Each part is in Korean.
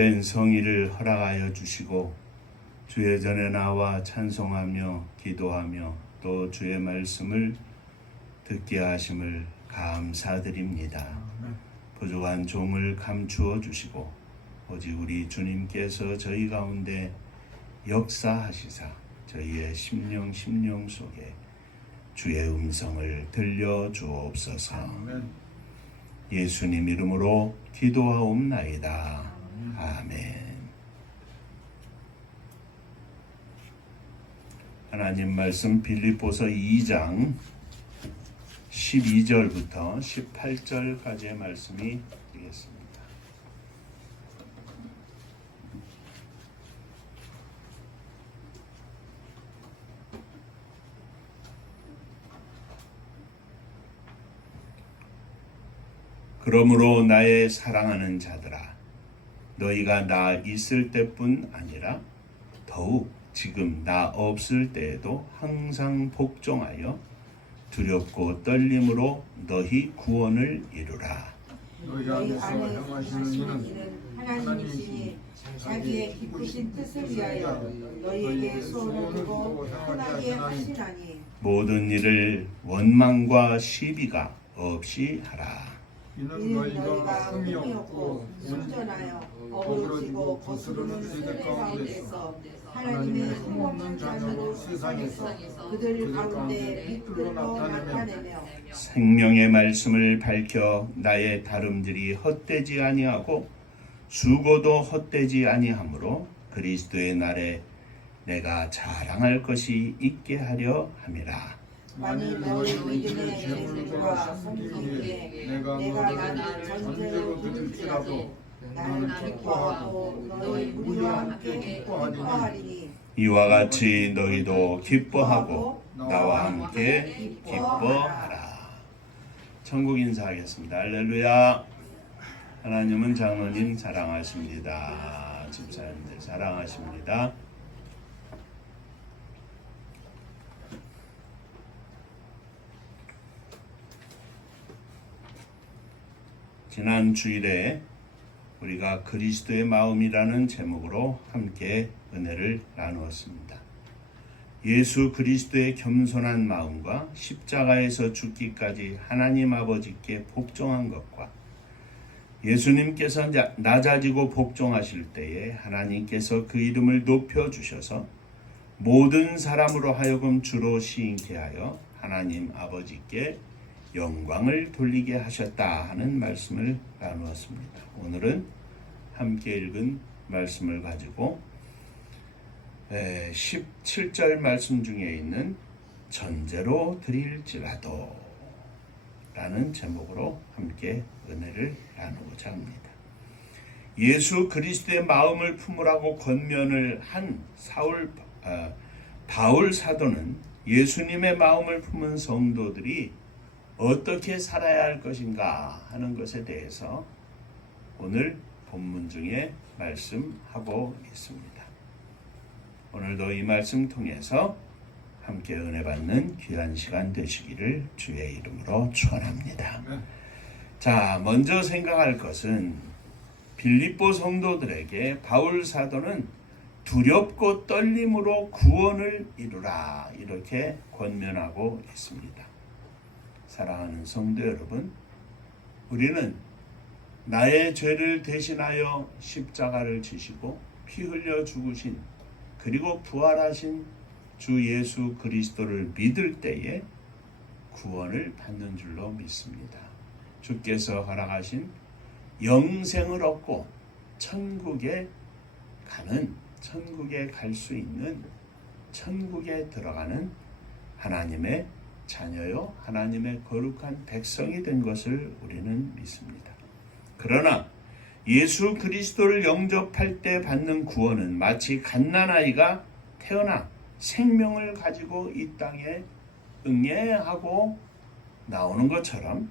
복된 성의를 허락하여 주시고 주의 전에 나와 찬송하며 기도하며 또 주의 말씀을 듣게 하심을 감사드립니다. 부족한 종을 감추어 주시고 오직 우리 주님께서 저희 가운데 역사하시사 저희의 심령 속에 주의 음성을 들려 주옵소서. 예수님 이름으로 기도하옵나이다. 아멘. 하나님 말씀 빌립보서 2장 12절부터 18절까지의 말씀이 되겠습니다. 그러므로 나의 사랑하는 자들아, 너희가 나 있을 때뿐 아니라 더욱 지금 나 없을 때에도 항상 복종하여 두렵고 떨림으로 너희 구원을 이루라. 너희 안에 행하시는 일은 하나님이시니 자기의 기쁘신 뜻을 위하여 너희에게 소원을 두고 행하게 하시나니 모든 일을 원망과 시비가 없이 하라. 이는 너희가 흠이 없고 순전하여 어우러지고 거스르는 세대 가운데서 하나님의 흠없는 자녀로 세상에서 그들 가운데 빛으로 나타내며 생명의 말씀을 밝혀 나의 다름질이 헛되지 아니하고 수고도 헛되지 아니하므로 그리스도의 날에 내가 자랑할 것이 있게 하려 함이라. 만일 너희 믿음의 제물과 섬기기에 내가 너희를 전제로 드릴지라도 나는 기뻐하고 너희 무리와 함께 기뻐하리니 이와 같이 너희도 기뻐하고 나와 함께 기뻐하라. 천국 인사하겠습니다. 할렐루야. 하나님은 장로님 사랑하십니다. 집사님들 사랑하십니다. 지난 주일에 우리가 그리스도의 마음이라는 제목으로 함께 은혜를 나누었습니다. 예수 그리스도의 겸손한 마음과 십자가에서 죽기까지 하나님 아버지께 복종한 것과 예수님께서 낮아지고 복종하실 때에 하나님께서 그 이름을 높여주셔서 모든 사람으로 하여금 주로 시인케 하여 하나님 아버지께 영광을 돌리게 하셨다 하는 말씀을 나누었습니다. 오늘은 함께 읽은 말씀을 가지고 17절 말씀 중에 있는 전제로 드릴지라도 라는 제목으로 함께 은혜를 나누고자 합니다. 예수 그리스도의 마음을 품으라고 권면을 한 바울 사도는 예수님의 마음을 품은 성도들이 어떻게 살아야 할 것인가 하는 것에 대해서 오늘 본문 중에 말씀하고 있습니다. 오늘도 이 말씀 통해서 함께 은혜 받는 귀한 시간 되시기를 주의 이름으로 축원합니다. 자, 먼저 생각할 것은 빌립보 성도들에게 바울 사도는 두렵고 떨림으로 구원을 이루라 이렇게 권면하고 있습니다. 사랑하는 성도 여러분, 우리는 나의 죄를 대신하여 십자가를 지시고 피 흘려 죽으신 그리고 부활하신 주 예수 그리스도를 믿을 때에 구원을 받는 줄로 믿습니다. 주께서 허락하신 영생을 얻고 천국에 갈 수 있는 천국에 들어가는 하나님의 자녀요 하나님의 거룩한 백성이 된 것을 우리는 믿습니다. 그러나 예수 그리스도를 영접할 때 받는 구원은 마치 갓난아이가 태어나 생명을 가지고 이 땅에 응애하고 나오는 것처럼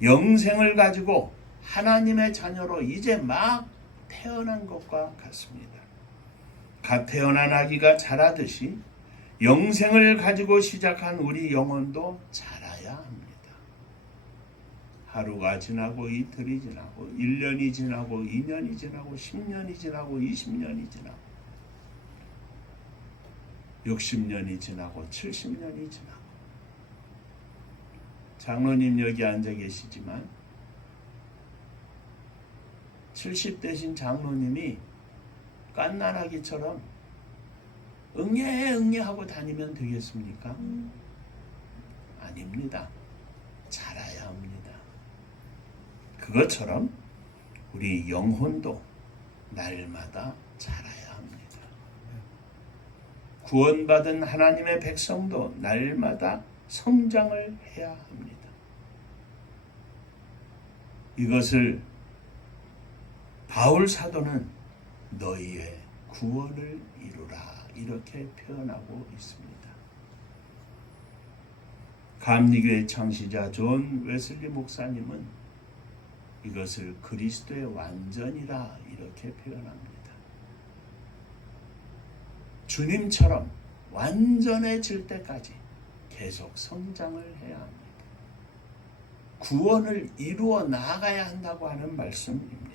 영생을 가지고 하나님의 자녀로 이제 막 태어난 것과 같습니다. 갓 태어난 아기가 자라듯이 영생을 가지고 시작한 우리 영혼도 자라야 합니다. 하루가 지나고 이틀이 지나고 1년이 지나고 2년이 지나고 10년이 지나고 20년이 지나고 60년이 지나고 70년이 지나고 장로님 여기 앉아 계시지만 70대신 장로님이 깐난아기처럼 응애 하고 다니면 되겠습니까? 아닙니다. 자라야 합니다. 그것처럼 우리 영혼도 날마다 자라야 합니다. 구원받은 하나님의 백성도 날마다 성장을 해야 합니다. 이것을 바울 사도는 너희의 구원을 이루라 이렇게 표현하고 있습니다. 감리교의 창시자 존 웨슬리 목사님은 이것을 그리스도의 완전이라 이렇게 표현합니다. 주님처럼 완전해질 때까지 계속 성장을 해야 합니다. 구원을 이루어 나가야 한다고 하는 말씀입니다.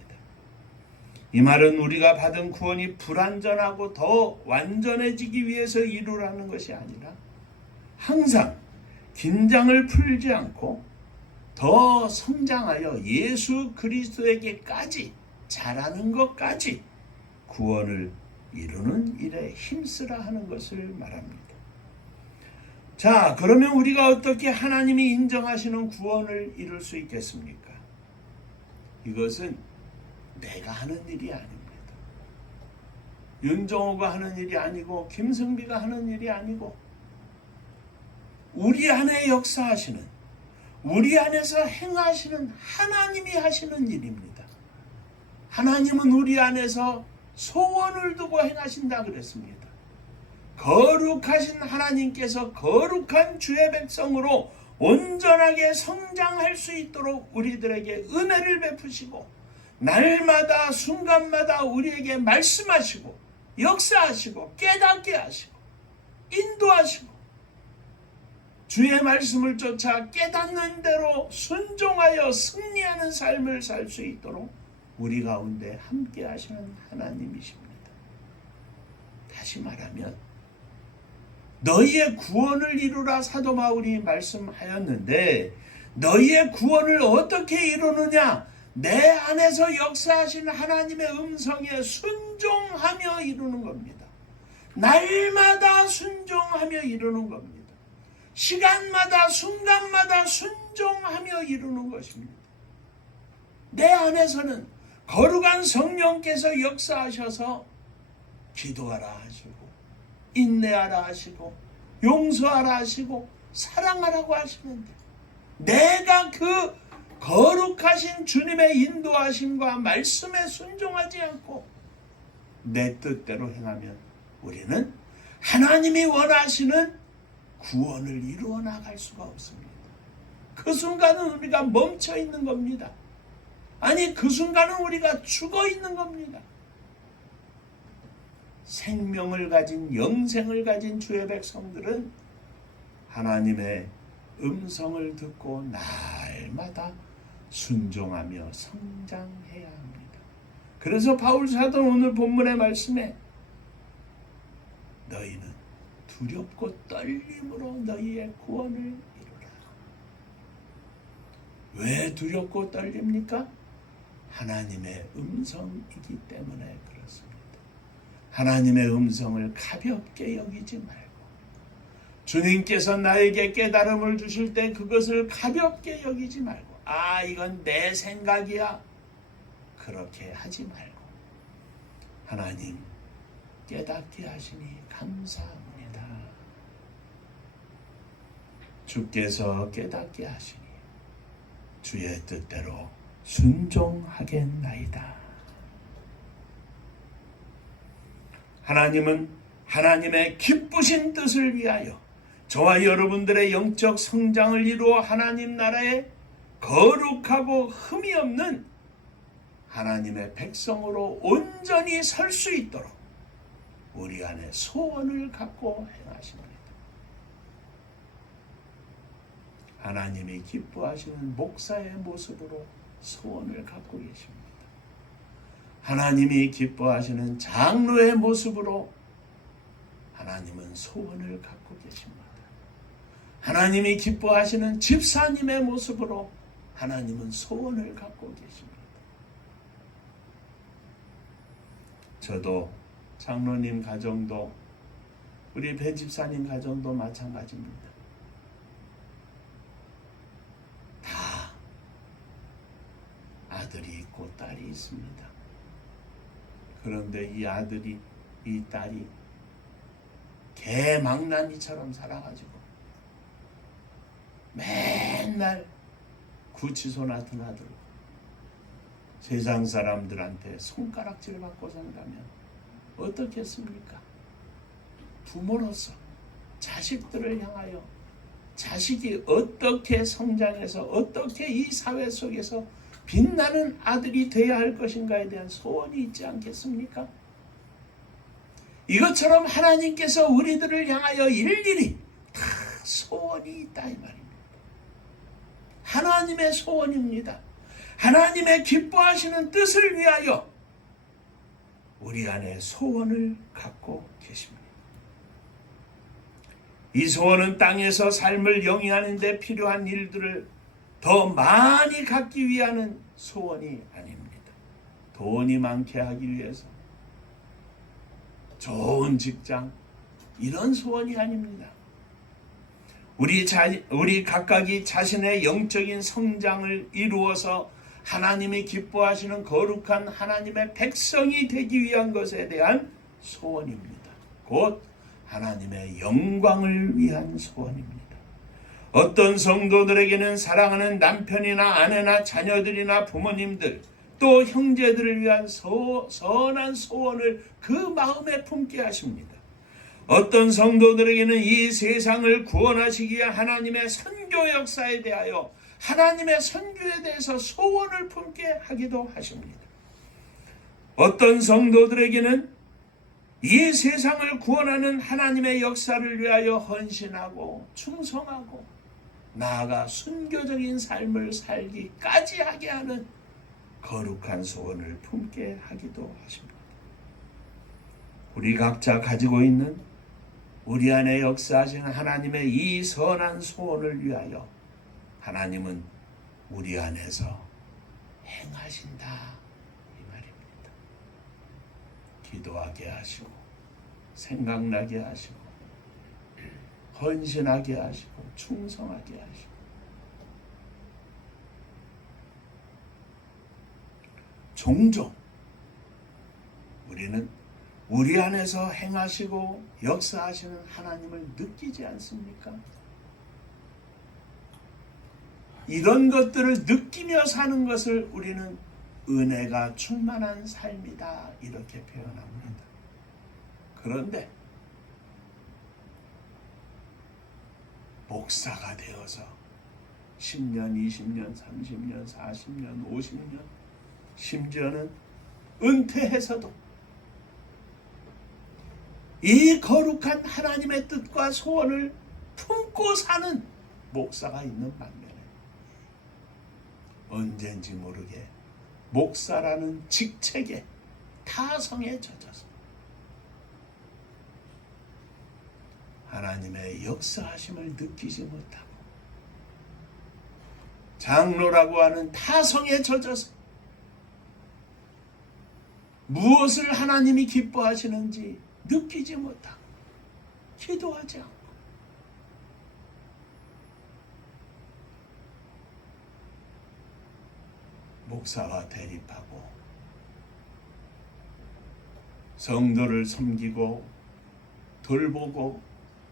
이 말은 우리가 받은 구원이 불완전하고 더 완전해지기 위해서 이루라는 것이 아니라 항상 긴장을 풀지 않고 더 성장하여 예수 그리스도에게까지 자라는 것까지 구원을 이루는 일에 힘쓰라 하는 것을 말합니다. 자, 그러면 우리가 어떻게 하나님이 인정하시는 구원을 이룰 수 있겠습니까? 이것은 내가 하는 일이 아닙니다. 윤정호가 하는 일이 아니고 김승비가 하는 일이 아니고 우리 안에 역사하시는, 우리 안에서 행하시는 하나님이 하시는 일입니다. 하나님은 우리 안에서 소원을 두고 행하신다 그랬습니다. 거룩하신 하나님께서 거룩한 주의 백성으로 온전하게 성장할 수 있도록 우리들에게 은혜를 베푸시고 날마다 순간마다 우리에게 말씀하시고 역사하시고 깨닫게 하시고 인도하시고 주의 말씀을 쫓아 깨닫는 대로 순종하여 승리하는 삶을 살 수 있도록 우리 가운데 함께 하시는 하나님이십니다. 다시 말하면 너희의 구원을 이루라 사도 바울이 말씀하였는데 너희의 구원을 어떻게 이루느냐? 내 안에서 역사하신 하나님의 음성에 순종하며 이루는 겁니다. 날마다 순종하며 이루는 겁니다. 시간마다 순간마다 순종하며 이루는 것입니다. 내 안에서는 거룩한 성령께서 역사하셔서 기도하라 하시고 인내하라 하시고 용서하라 하시고 사랑하라고 하시는데 내가 그 거룩하신 주님의 인도하심과 말씀에 순종하지 않고 내 뜻대로 행하면 우리는 하나님이 원하시는 구원을 이루어 나갈 수가 없습니다. 그 순간은 우리가 멈춰 있는 겁니다. 아니, 그 순간은 우리가 죽어 있는 겁니다. 생명을 가진 영생을 가진 주의 백성들은 하나님의 음성을 듣고 날마다 순종하며 성장해야 합니다. 그래서 바울 사도는 오늘 본문의 말씀에 너희는 두렵고 떨림으로 너희의 구원을 이루라. 왜 두렵고 떨립니까? 하나님의 음성이기 때문에 그렇습니다. 하나님의 음성을 가볍게 여기지 말고 주님께서 나에게 깨달음을 주실 때 그것을 가볍게 여기지 말고 이건 내 생각이야 그렇게 하지 말고 하나님 깨닫게 하시니 감사합니다. 주께서 깨닫게 하시니 주의 뜻대로 순종하겠나이다. 하나님은 하나님의 기쁘신 뜻을 위하여 저와 여러분들의 영적 성장을 이루어 하나님 나라에 거룩하고 흠이 없는 하나님의 백성으로 온전히 설 수 있도록 우리 안에 소원을 갖고 행하십니다. 하나님이 기뻐하시는 목사의 모습으로 소원을 갖고 계십니다. 하나님이 기뻐하시는 장로의 모습으로 하나님은 소원을 갖고 계십니다. 하나님이 기뻐하시는 집사님의 모습으로 하나님은 소원을 갖고 계십니다. 저도 장로님 가정도 우리 배 집사님 가정도 마찬가지입니다. 다 아들이 있고 딸이 있습니다. 그런데 이 아들이 이 딸이 개망나니처럼 살아가지고 맨날 구치소나 드나들고 세상 사람들한테 손가락질 받고 산다면 어떻겠습니까? 부모로서 자식들을 향하여 자식이 어떻게 성장해서 어떻게 이 사회 속에서 빛나는 아들이 되어야 할 것인가에 대한 소원이 있지 않겠습니까? 이것처럼 하나님께서 우리들을 향하여 일일이 다 소원이 있다 이 말입니다. 하나님의 소원입니다. 하나님의 기뻐하시는 뜻을 위하여 우리 안에 소원을 갖고 계십니다. 이 소원은 땅에서 삶을 영위하는 데 필요한 일들을 더 많이 갖기 위한 소원이 아닙니다. 돈이 많게 하기 위해서, 좋은 직장, 이런 소원이 아닙니다. 우리 각각이 자신의 영적인 성장을 이루어서 하나님이 기뻐하시는 거룩한 하나님의 백성이 되기 위한 것에 대한 소원입니다. 곧 하나님의 영광을 위한 소원입니다. 어떤 성도들에게는 사랑하는 남편이나 아내나 자녀들이나 부모님들 또 형제들을 위한 선한 소원을 그 마음에 품게 하십니다. 어떤 성도들에게는 이 세상을 구원하시기 위한 하나님의 선교 역사에 대하여 하나님의 선교에 대해서 소원을 품게 하기도 하십니다. 어떤 성도들에게는 이 세상을 구원하는 하나님의 역사를 위하여 헌신하고 충성하고 나아가 순교적인 삶을 살기까지 하게 하는 거룩한 소원을 품게 하기도 하십니다. 우리 각자 가지고 있는 우리 안에 역사하시는 하나님의 이 선한 소원을 위하여 하나님은 우리 안에서 행하신다 이 말입니다. 기도하게 하시고 생각나게 하시고 헌신하게 하시고 충성하게 하시고 종종 우리는 우리 안에서 행하시고 역사하시는 하나님을 느끼지 않습니까? 이런 것들을 느끼며 사는 것을 우리는 은혜가 충만한 삶이다 이렇게 표현합니다. 그런데 목사가 되어서 10년, 20년, 30년, 40년, 50년 심지어는 은퇴해서도 이 거룩한 하나님의 뜻과 소원을 품고 사는 목사가 있는 반면에 언젠지 모르게 목사라는 직책에 타성에 젖어서 하나님의 역사하심을 느끼지 못하고 장로라고 하는 타성에 젖어서 무엇을 하나님이 기뻐하시는지 느끼지 못하고 기도하지 않고 목사와 대립하고 성도를 섬기고 돌보고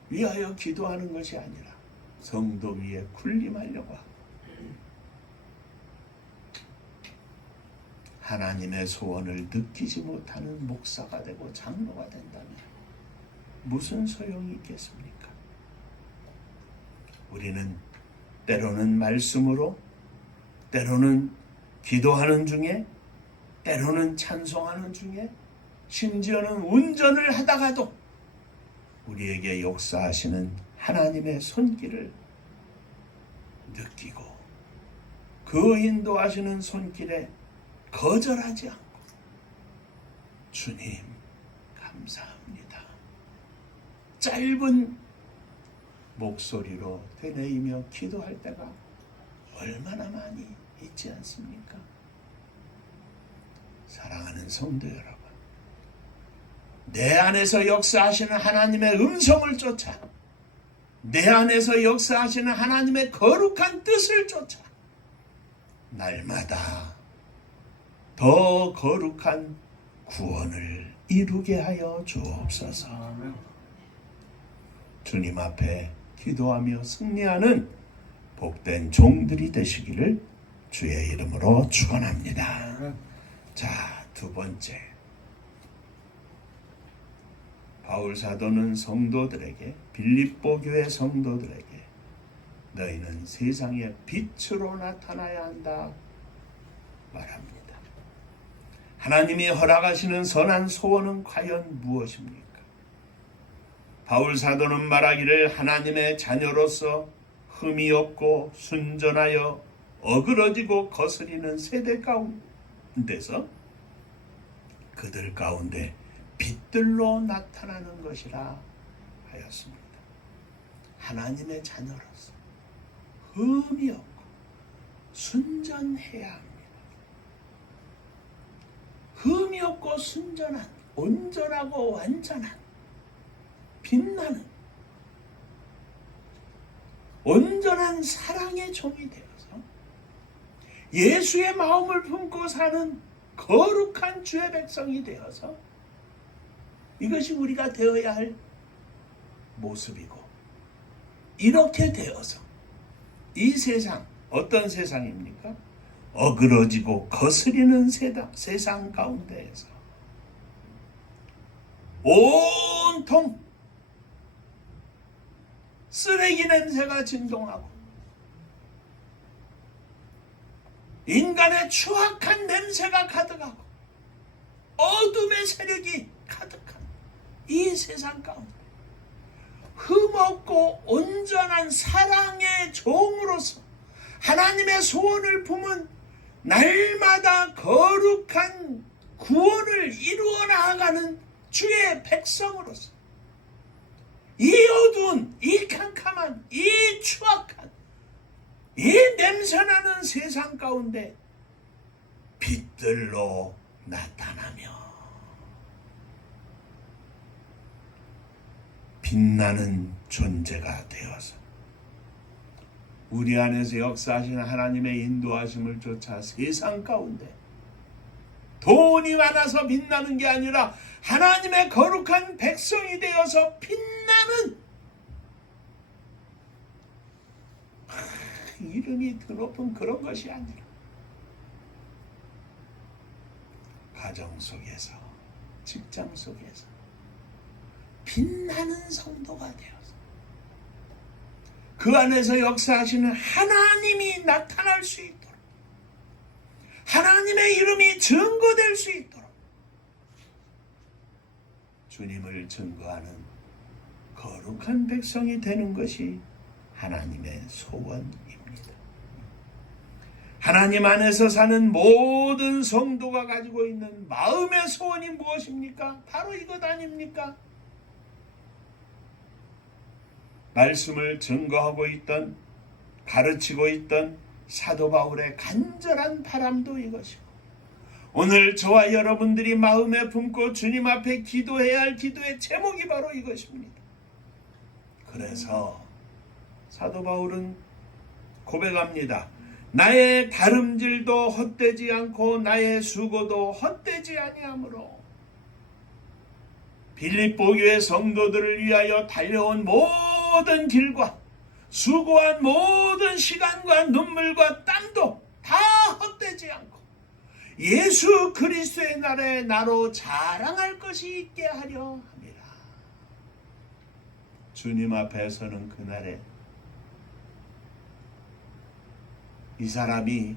위하여 기도하는 것이 아니라 성도 위에 군림하려고 하고 하나님의 소원을 느끼지 못하는 목사가 되고 장로가 된다면 무슨 소용이 있겠습니까? 우리는 때로는 말씀으로, 때로는 기도하는 중에, 때로는 찬송하는 중에, 심지어는 운전을 하다가도 우리에게 역사하시는 하나님의 손길을 느끼고 그 인도하시는 손길에 거절하지 않고 주님 감사합니다. 짧은 목소리로 되뇌이며 기도할 때가 얼마나 많이 있지 않습니까? 사랑하는 성도 여러분, 내 안에서 역사하시는 하나님의 음성을 쫓아 내 안에서 역사하시는 하나님의 거룩한 뜻을 쫓아 날마다 더 거룩한 구원을 이루게 하여 주옵소서. 주님 앞에 기도하며 승리하는 복된 종들이 되시기를 주의 이름으로 축원합니다. 자, 두 번째, 바울 사도는 성도들에게, 빌립보 교회 성도들에게 너희는 세상의 빛으로 나타나야 한다 말합니다. 하나님이 허락하시는 선한 소원은 과연 무엇입니까? 바울 사도는 말하기를 하나님의 자녀로서 흠이 없고 순전하여 어그러지고 거스리는 세대 가운데서 그들 가운데 빛들로 나타나는 것이라 하였습니다. 하나님의 자녀로서 흠이 없고 순전해야 합니다. 흠이 없고 순전한, 온전하고 완전한, 빛나는 온전한 사랑의 종이 되어서 예수의 마음을 품고 사는 거룩한 주의 백성이 되어서 이것이 우리가 되어야 할 모습이고, 이렇게 되어서 이 세상, 어떤 세상입니까? 어그러지고 거스리는 세상 가운데에서 온통 쓰레기 냄새가 진동하고 인간의 추악한 냄새가 가득하고 어둠의 세력이 가득한 이 세상 가운데 흠없고 온전한 사랑의 종으로서 하나님의 소원을 품은 날마다 거룩한 구원을 이루어 나아가는 주의 백성으로서 이 어두운, 이 캄캄한, 이 추악한, 이 냄새나는 세상 가운데 빛들로 나타나며 빛나는 존재가 되어서 우리 안에서 역사하시는 하나님의 인도하심을 쫓아 세상 가운데 돈이 많아서 빛나는 게 아니라 하나님의 거룩한 백성이 되어서 빛나는 이름이 드높은 그런 것이 아니라 가정 속에서, 직장 속에서 빛나는 성도가 되어서 그 안에서 역사하시는 하나님이 나타날 수 있도록, 하나님의 이름이 증거될 수 있도록 주님을 증거하는 거룩한 백성이 되는 것이 하나님의 소원입니다. 하나님 안에서 사는 모든 성도가 가지고 있는 마음의 소원이 무엇입니까? 바로 이것 아닙니까? 말씀을 증거하고 있던, 가르치고 있던 사도 바울의 간절한 바람도 이것이고, 오늘 저와 여러분들이 마음에 품고 주님 앞에 기도해야 할 기도의 제목이 바로 이것입니다. 그래서 사도 바울은 고백합니다. 나의 다름질도 헛되지 않고 나의 수고도 헛되지 아니하므로 빌립보 교회 성도들을 위하여 달려온 모든 길과 수고한 모든 시간과 눈물과 땀도 다 헛되지 않고 예수 그리스도의 날에 나로 자랑할 것이 있게 하려 함이라. 주님 앞에서는 그날에 이 사람이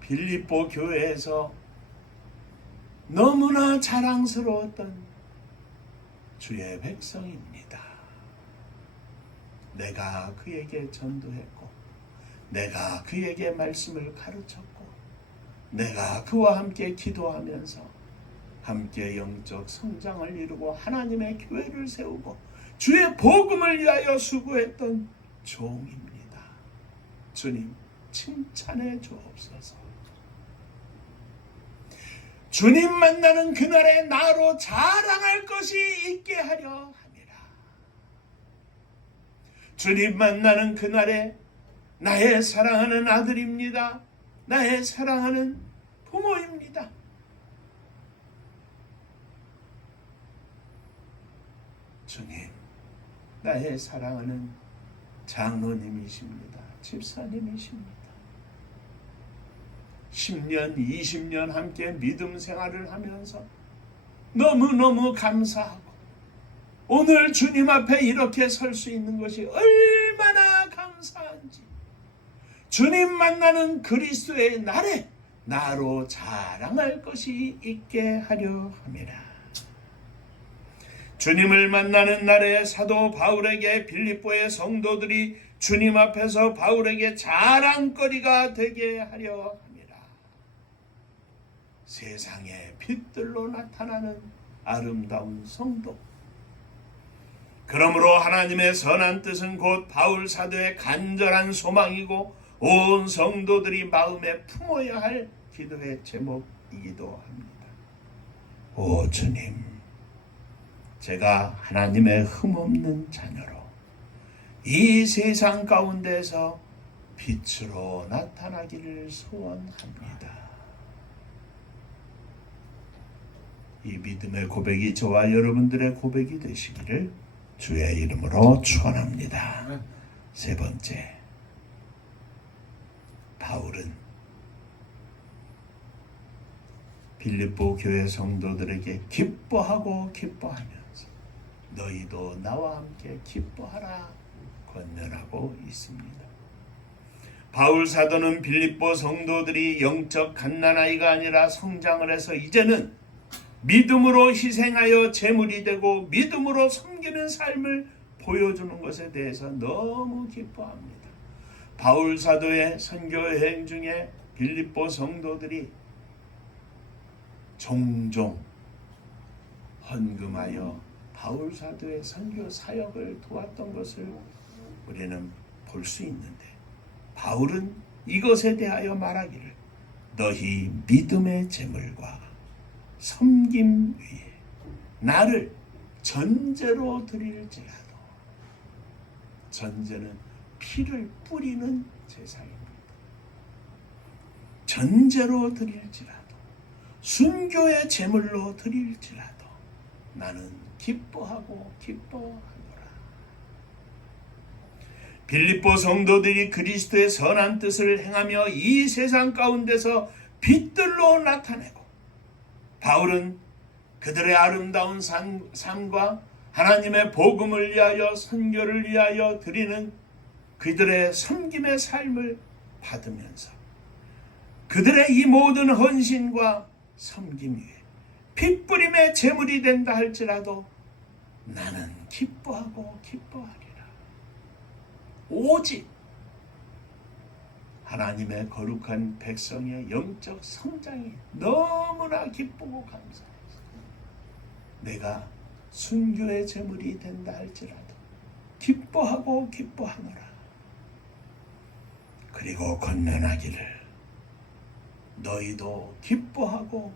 빌립보 교회에서 너무나 자랑스러웠던 주의 백성입니다. 내가 그에게 전도했고 내가 그에게 말씀을 가르쳤고 내가 그와 함께 기도하면서 함께 영적 성장을 이루고 하나님의 교회를 세우고 주의 복음을 위하여 수고했던 종입니다. 주님 칭찬해 주옵소서. 주님 만나는 그날에 나로 자랑할 것이 있게 하려 함이라. 주님 만나는 그날에 나의 사랑하는 아들입니다. 나의 사랑하는 부모입니다. 주님, 나의 사랑하는 장로님이십니다. 집사님이십니다. 10년, 20년 함께 믿음 생활을 하면서 너무너무 감사하고 오늘 주님 앞에 이렇게 설 수 있는 것이 얼마나 감사한지 주님 만나는 그리스도의 날에 나로 자랑할 것이 있게 하려 함이라. 주님을 만나는 날에 사도 바울에게 빌립보의 성도들이 주님 앞에서 바울에게 자랑거리가 되게 하려 함이라. 세상의 빛들로 나타나는 아름다운 성도. 그러므로 하나님의 선한 뜻은 곧 바울 사도의 간절한 소망이고 온 성도들이 마음에 품어야 할 기도의 제목이기도 합니다. 오 주님, 제가 하나님의 흠없는 자녀로 이 세상 가운데서 빛으로 나타나기를 소원합니다. 이 믿음의 고백이 저와 여러분들의 고백이 되시기를 주의 이름으로 축원합니다. 세 번째, 바울은 빌립보 교회 성도들에게 기뻐하고 기뻐하면서 너희도 나와 함께 기뻐하라 권면하고 있습니다. 바울 사도는 빌립보 성도들이 영적 갓난아이가 아니라 성장을 해서 이제는 믿음으로 희생하여 제물이 되고 믿음으로 섬기는 삶을 보여주는 것에 대해서 너무 기뻐합니다. 바울 사도의 선교 여행 중에 빌립보 성도들이 종종 헌금하여 바울 사도의 선교 사역을 도왔던 것을 우리는 볼 수 있는데 바울은 이것에 대하여 말하기를 너희 믿음의 제물과 섬김 위에 나를 전제로 드릴지라도, 전제는 피를 뿌리는 제사입니다. 전제로 드릴지라도, 순교의 제물로 드릴지라도 나는 기뻐하고 기뻐하노라. 빌립보 성도들이 그리스도의 선한 뜻을 행하며 이 세상 가운데서 빛들로 나타내고 바울은 그들의 아름다운 삶과 하나님의 복음을 위하여 선교를 위하여 드리는 그들의 섬김의 삶을 받으면서 그들의 이 모든 헌신과 섬김 위에 핏부림의 제물이 된다 할지라도 나는 기뻐하고 기뻐하리라. 오직 하나님의 거룩한 백성의 영적 성장이 너무나 기쁘고 감사해서 내가 순교의 제물이 된다 할지라도 기뻐하고 기뻐하노라. 그리고 권면하기를 너희도 기뻐하고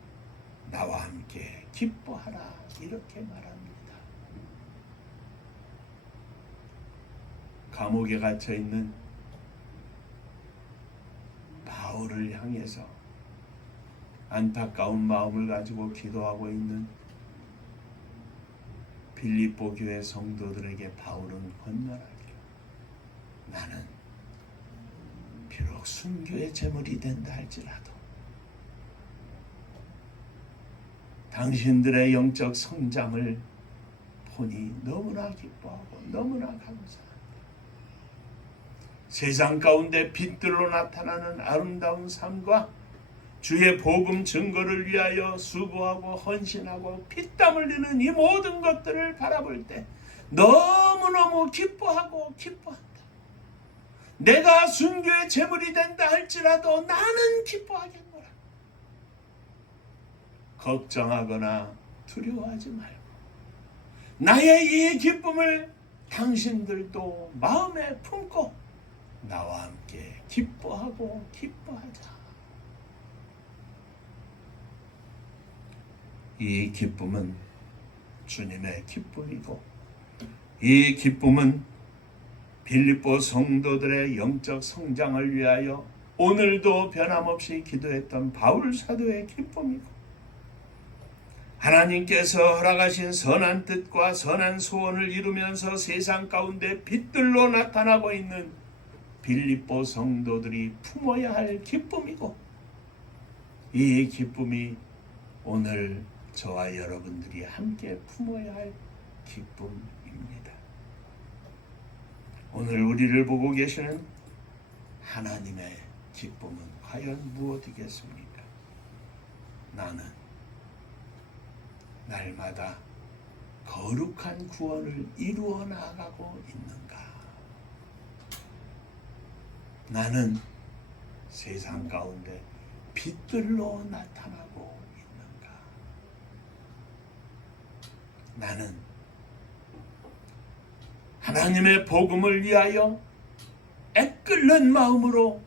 나와 함께 기뻐하라 이렇게 말합니다. 감옥에 갇혀 있는 바울을 향해서 안타까운 마음을 가지고 기도하고 있는 빌립보 교회 성도들에게 바울은 권면하기를 나는 비록 순교의 제물이 된다 할지라도 당신들의 영적 성장을 보니 너무나 기뻐하고 너무나 감사합니다. 세상 가운데 빛들로 나타나는 아름다운 삶과 주의 복음 증거를 위하여 수고하고 헌신하고 피땀 흘리는 이 모든 것들을 바라볼 때 너무너무 기뻐하고 기뻐한다. 내가 순교의 제물이 된다 할지라도 나는 기뻐하겠노라. 걱정하거나 두려워하지 말고 나의 이 기쁨을 당신들도 마음에 품고 나와 함께 기뻐하고 기뻐하자. 이 기쁨은 주님의 기쁨이고 이 기쁨은 빌립보 성도들의 영적 성장을 위하여 오늘도 변함없이 기도했던 바울 사도의 기쁨이고 하나님께서 허락하신 선한 뜻과 선한 소원을 이루면서 세상 가운데 빛들로 나타나고 있는 빌립보 성도들이 품어야 할 기쁨이고 이 기쁨이 오늘 저와 여러분들이 함께 품어야 할 기쁨입니다. 오늘 우리를 보고 계시는 하나님의 기쁨은 과연 무엇이겠습니까? 나는 날마다 거룩한 구원을 이루어 나가고 있는가? 나는 세상 가운데 빛들로 나타나고 있는가? 나는 하나님의 복음을 위하여 애끓는 마음으로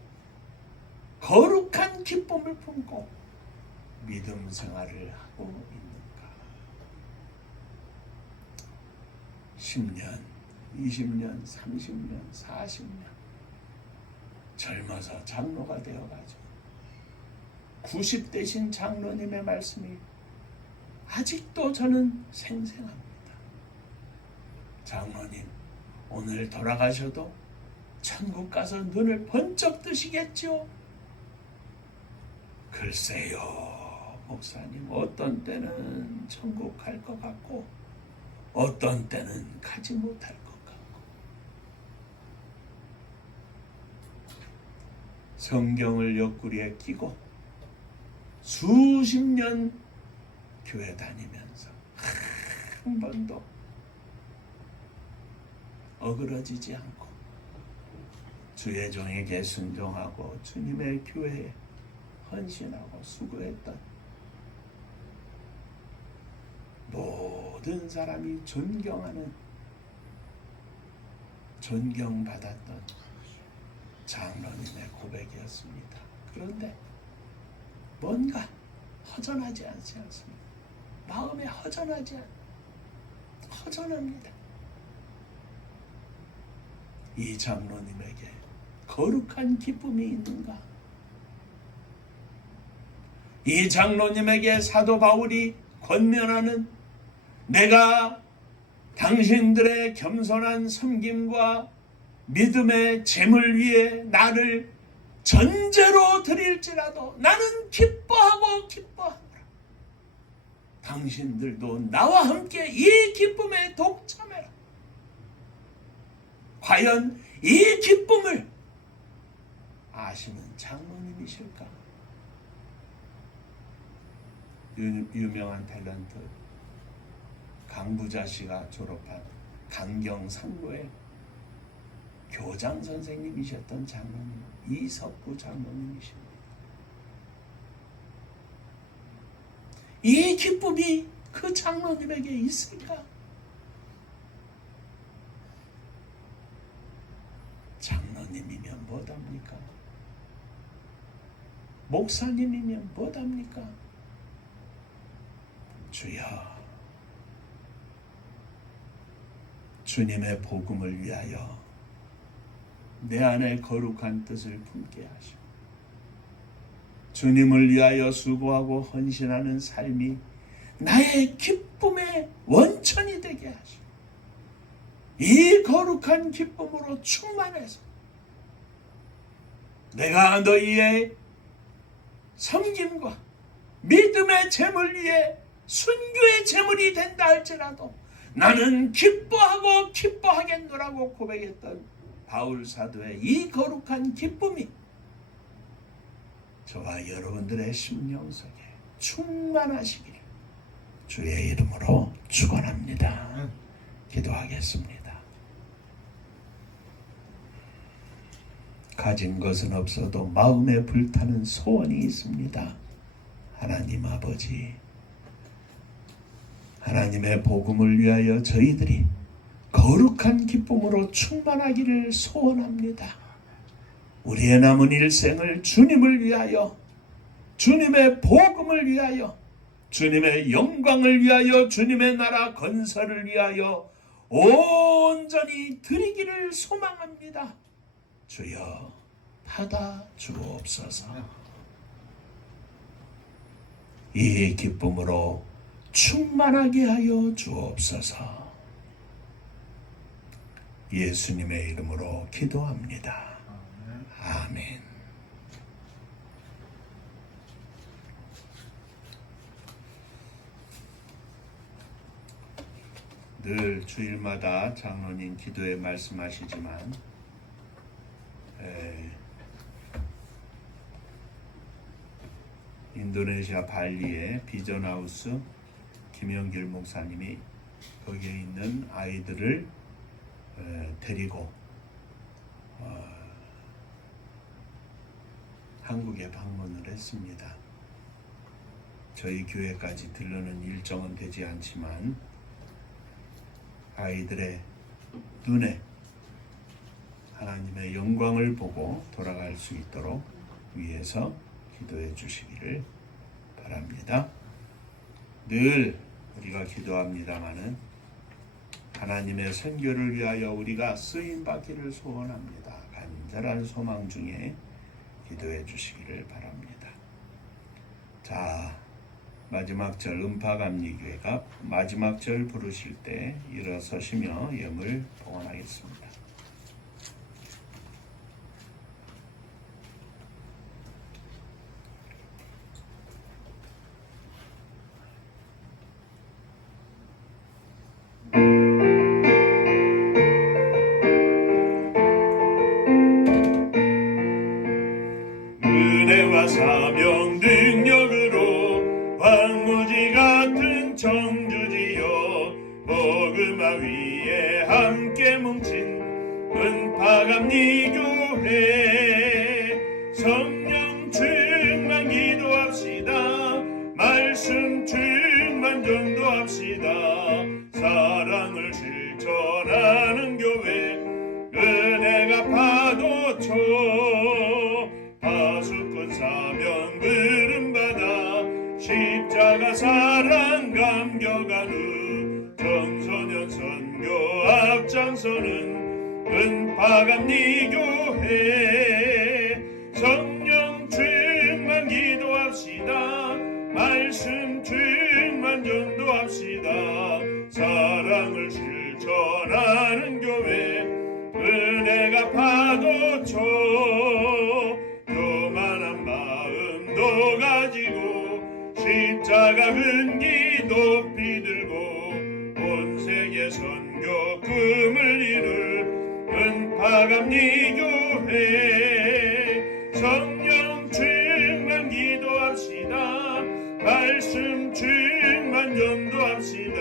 거룩한 기쁨을 품고 믿음 생활을 하고 있는가? 10년, 20년, 30년, 40년 젊어서 장로가 되어가지고 90대신 장로님의 말씀이 아직도 저는 생생합니다. 장로님, 오늘 돌아가셔도 천국 가서 눈을 번쩍 뜨시겠죠? 글쎄요, 목사님, 어떤 때는 천국 갈 것 같고 어떤 때는 가지 못할 것 같고. 성경을 옆구리에 끼고 수십 년 교회 다니면서 한 번도 어그러지지 않고 주의 종에게 순종하고 주님의 교회에 헌신하고 수고했던 모든 사람이 존경하는 존경받았던 장로님의 고백이었습니다. 그런데 뭔가 허전하지 않지 않습니다. 마음에 허전합니다. 이 장로님에게 거룩한 기쁨이 있는가? 이 장로님에게 사도 바울이 권면하는 내가 당신들의 겸손한 섬김과 믿음의 제물 위에 나를 전제로 드릴지라도 나는 기뻐하노라. 당신들도 나와 함께 이 기쁨에 동참해라. 과연 이 기쁨을 아시는 장로님이실까? 유명한 탤런트 강부자 씨가 졸업한 강경상고의 교장 선생님이셨던 장로님 이석구 장로님이십니다. 이 기쁨이 그 장로님에게 있을까? 장로님이면 뭐답니까? 목사님이면 뭐답니까? 주여, 주님의 복음을 위하여 내 안에 거룩한 뜻을 품게 하시고 주님을 위하여 수고하고 헌신하는 삶이 나의 기쁨의 원천이 되게 하시고 이 거룩한 기쁨으로 충만해서 내가 너희의 섬김과 믿음의 제물 위에 순교의 제물이 된다 할지라도 나는 기뻐하고 기뻐하겠노라고 고백했던 바울 사도의 이 거룩한 기쁨이 저와 여러분들의 심령 속에 충만하시길 주의 이름으로 축원합니다. 기도하겠습니다. 가진 것은 없어도 마음에 불타는 소원이 있습니다. 하나님 아버지, 하나님의 복음을 위하여 저희들이 거룩한 기쁨으로 충만하기를 소원합니다. 우리의 남은 일생을 주님을 위하여, 주님의 복음을 위하여, 주님의 영광을 위하여, 주님의 나라 건설을 위하여 온전히 드리기를 소망합니다. 주여 받아 주옵소서. 이 기쁨으로 충만하게 하여 주옵소서. 예수님의 이름으로 기도합니다. 아멘. 늘 주일마다 장로님 기도에 말씀하시지만 인도네시아 발리의 비전하우스 김영길 목사님이 거기에 있는 아이들을 데리고 한국에 방문을 했습니다. 저희 교회까지 들르는 일정은 되지 않지만 아이들의 눈에 하나님의 영광을 보고 돌아갈 수 있도록 위해서 기도해 주시기를 바랍니다. 늘 우리가 기도합니다마는 하나님의 선교를 위하여 우리가 쓰임 받기를 소원합니다. 간절한 소망 중에 기도해 주시기를 바랍니다. 자, 마지막 절 음파감리교회가 마지막 절 부르실 때 일어서시며 예물 봉헌하겠습니다. 은혜와 사명 능력으로 황무지 같은 청주지여 복음화 위에 함께 뭉친 은파감리교회 성령 충만 기도합시다. 말씀 충만 전도합시다. 사랑을 실천하는 교회 은혜가 파도쳐 파수꾼 사명 부름받아 십자가 사랑 감격한 후 청소년 선교 앞장서는 은파감리교회 성령 충만 기도합시다. 말씀 충만 전도합시다. 사랑을 실천하는 교회 은혜가 파도쳐 교만한 마음도 가지고 십자가 근기 높이 들고 온 세계 선교 꿈을 이룰 은파감리교회 성령 충만 기도합시다. 말씀 충만 전도합시다.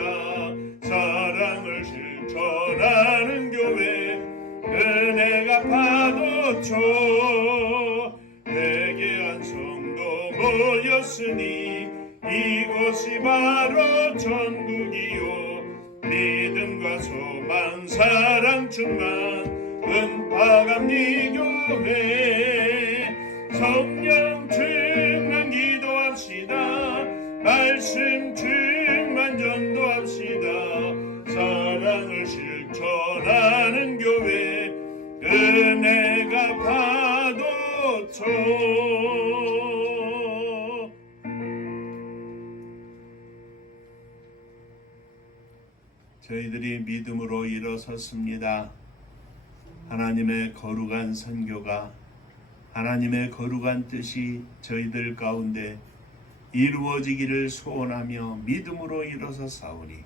사랑을 실천하는 교회 은혜가 파도쳐 회개한 성도 모였으니 이곳이 바로 천국이요 믿음과 소망 사랑 충만 은파감리교회 성령 충만 기도합시다. 말씀 충만 전도합시다. 사랑을 실천하는 교회 은혜가 파도쳐 저희들이 믿음으로 일어섰습니다. 하나님의 거룩한 선교가 하나님의 거룩한 뜻이 저희들 가운데 이루어지기를 소원하며 믿음으로 일어서 싸우니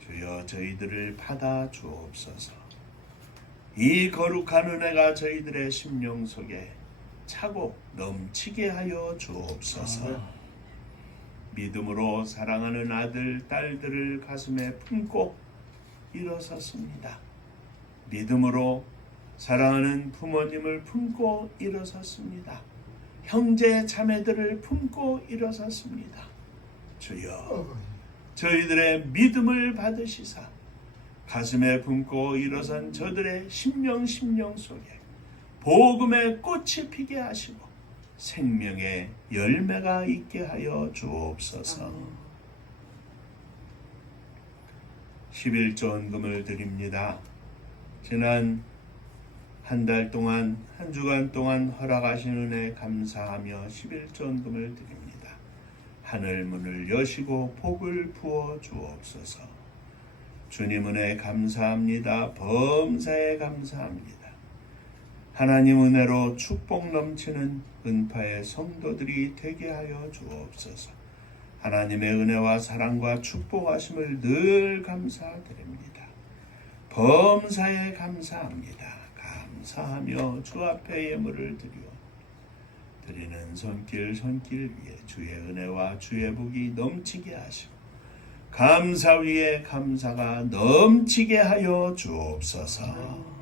주여 저희들을 받아 주옵소서. 이 거룩한 은혜가 저희들의 심령 속에 차고 넘치게 하여 주옵소서. 믿음으로 사랑하는 아들, 딸들을 가슴에 품고 일어섰습니다. 믿음으로 사랑하는 부모님을 품고 일어섰습니다. 형제 자매들을 품고 일어섰습니다. 주여, 저희들의 믿음을 받으시사 가슴에 품고 일어선 저들의 심령 속에 복음의 꽃이 피게 하시고 생명의 열매가 있게 하여 주옵소서. 11조원금을 드립니다. 지난 한 달 동안, 한 주간 동안 허락하신 은혜 감사하며 11조원금을 드립니다. 하늘 문을 여시고 복을 부어 주옵소서. 주님 은혜 감사합니다. 범사에 감사합니다. 하나님 은혜로 축복 넘치는 은파의 성도들이 되게 하여 주옵소서. 하나님의 은혜와 사랑과 축복하심을 늘 감사드립니다. 범사에 감사합니다. 감사하며 주 앞에 예물을 드리는 손길 위에 주의 은혜와 주의 복이 넘치게 하시고 감사 위에 감사가 넘치게 하여 주옵소서.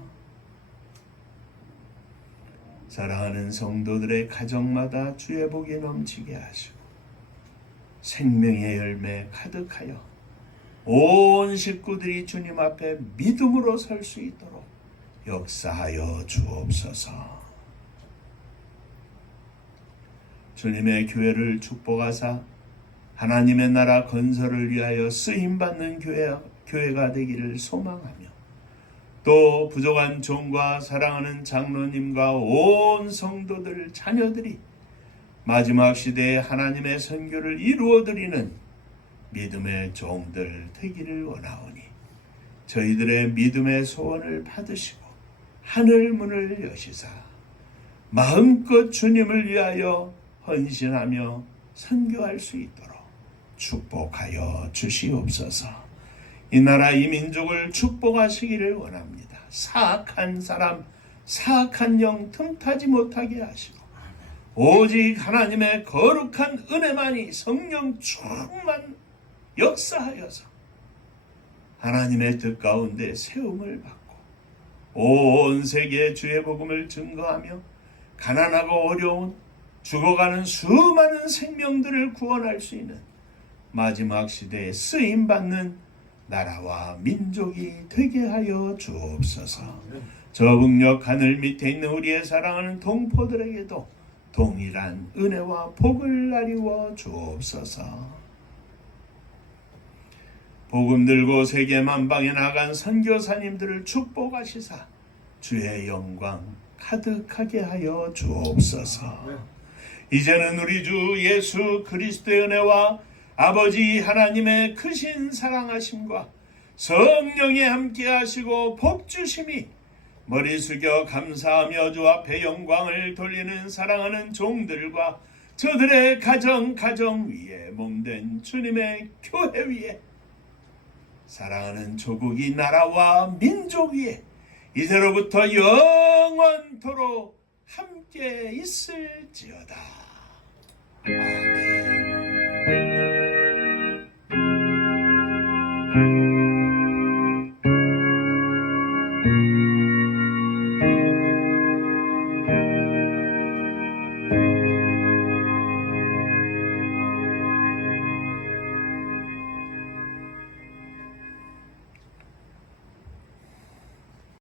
사랑하는 성도들의 가정마다 주의 복이 넘치게 하시고 생명의 열매 가득하여 온 식구들이 주님 앞에 믿음으로 설 수 있도록 역사하여 주옵소서. 주님의 교회를 축복하사 하나님의 나라 건설을 위하여 쓰임받는 교회가 되기를 소망하며 또 부족한 종과 사랑하는 장로님과 온 성도들 자녀들이 마지막 시대에 하나님의 선교를 이루어드리는 믿음의 종들 되기를 원하오니 저희들의 믿음의 소원을 받으시고 하늘 문을 여시사 마음껏 주님을 위하여 헌신하며 선교할 수 있도록 축복하여 주시옵소서. 이 나라 이 민족을 축복하시기를 원합니다. 사악한 사람, 사악한 영 틈타지 못하게 하시고 오직 하나님의 거룩한 은혜만이 성령 충만 역사하여서 하나님의 뜻 가운데 세움을 받고 온 세계에 주의 복음을 증거하며 가난하고 어려운 죽어가는 수많은 생명들을 구원할 수 있는 마지막 시대에 쓰임받는 나라와 민족이 되게 하여 주옵소서. 저 북녘 하늘 밑에 있는 우리의 사랑하는 동포들에게도 동일한 은혜와 복을 나리워 주옵소서. 복음 들고 세계 만방에 나간 선교사님들을 축복하시사 주의 영광 가득하게 하여 주옵소서. 이제는 우리 주 예수 그리스도의 은혜와 아버지 하나님의 크신 사랑하심과 성령의 함께 하시고 복주심이 머리 숙여 감사하며 주 앞에 영광을 돌리는 사랑하는 종들과 저들의 가정 위에 몸된 주님의 교회 위에 사랑하는 조국이 나라와 민족 위에 이제로부터 영원토록 함께 있을지어다. 아멘.